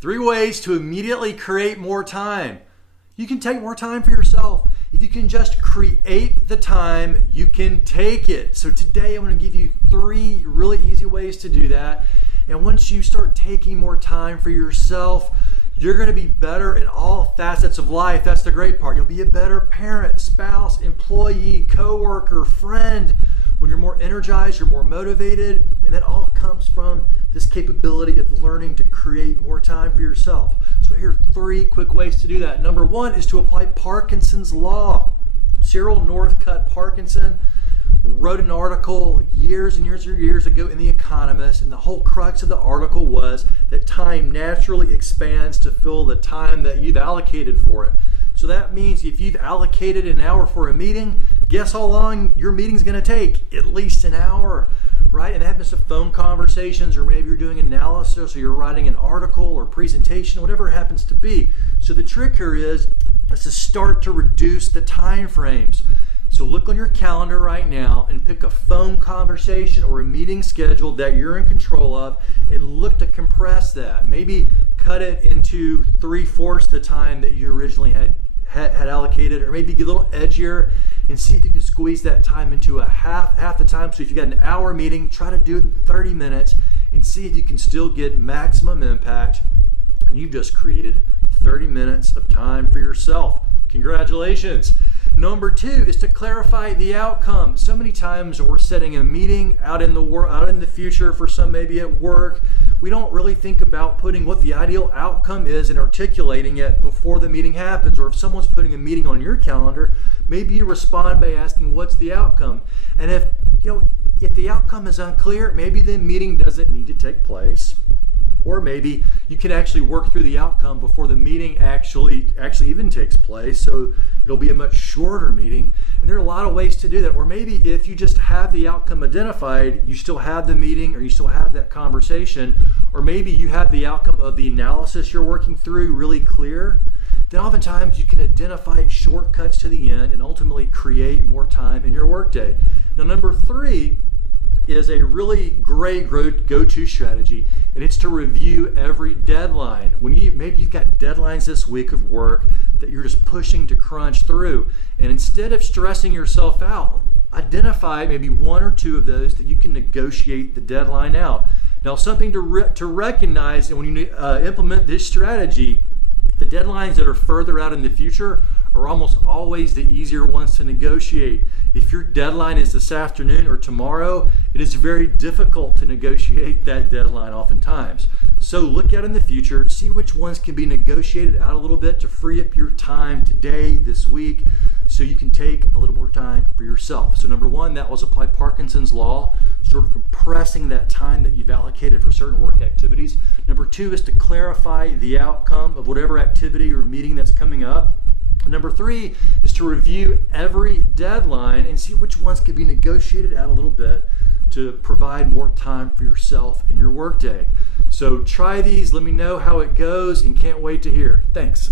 3 ways to immediately create more time. You can take more time for yourself. If you can just create the time, you can take it. So today I'm going to give you 3 really easy ways to do that. And once you start taking more time for yourself, you're going to be better in all facets of life. That's the great part. You'll be a better parent, spouse, employee, coworker, friend. When you're more energized, you're more motivated, and that all comes from this capability of learning to create more time for yourself. So here are 3 quick ways to do that. Number 1 is to apply Parkinson's law. Cyril Northcutt Parkinson wrote an article years and years ago in The Economist, and the whole crux of the article was that time naturally expands to fill the time that you've allocated for it. So that means if you've allocated an hour for a meeting, guess how long your meeting's going to take? At least an hour, right? And that happens to phone conversations, or maybe you're doing analysis, or you're writing an article or presentation, whatever it happens to be. So the trick here is to start to reduce the time frames. So look on your calendar right now and pick a phone conversation or a meeting schedule that you're in control of, and look to compress that. Maybe cut it into 3/4 the time that you originally had allocated, or maybe get a little edgier and see if you can squeeze that time into a half the time. So if you got an hour meeting, try to do it in 30 minutes and see if you can still get maximum impact. And you just created 30 minutes of time for yourself. Congratulations. Number 2 is to clarify the outcome. So many times we're setting a meeting out in the future, for some maybe at work. We don't really think about putting what the ideal outcome is and articulating it before the meeting happens. Or if someone's putting a meeting on your calendar, maybe you respond by asking, what's the outcome? And if the outcome is unclear, maybe the meeting doesn't need to take place. Or maybe you can actually work through the outcome before the meeting actually even takes place. So it'll be a much shorter meeting. And there are a lot of ways to do that. Or maybe if you just have the outcome identified, you still have the meeting, or you still have that conversation. Or maybe you have the outcome of the analysis you're working through really clear. Then oftentimes you can identify shortcuts to the end and ultimately create more time in your workday. Now, number 3 is a really great go-to strategy, and it's to review every deadline. Maybe you've got deadlines this week of work that you're just pushing to crunch through, and instead of stressing yourself out, identify maybe 1 or 2 of those that you can negotiate the deadline out. Now, something to recognize, and when you implement this strategy, the deadlines that are further out in the future are almost always the easier ones to negotiate. If your deadline is this afternoon or tomorrow, it is very difficult to negotiate that deadline oftentimes. So look out in the future, see which ones can be negotiated out a little bit to free up your time today, this week, so you can take a little more time for yourself. So number 1, that was apply Parkinson's law, sort of compressing that time that you've allocated for certain work activities. Number 2 is to clarify the outcome of whatever activity or meeting that's coming up. Number 3 is to review every deadline and see which ones can be negotiated out a little bit to provide more time for yourself in your workday. So try these, let me know how it goes, and can't wait to hear. Thanks.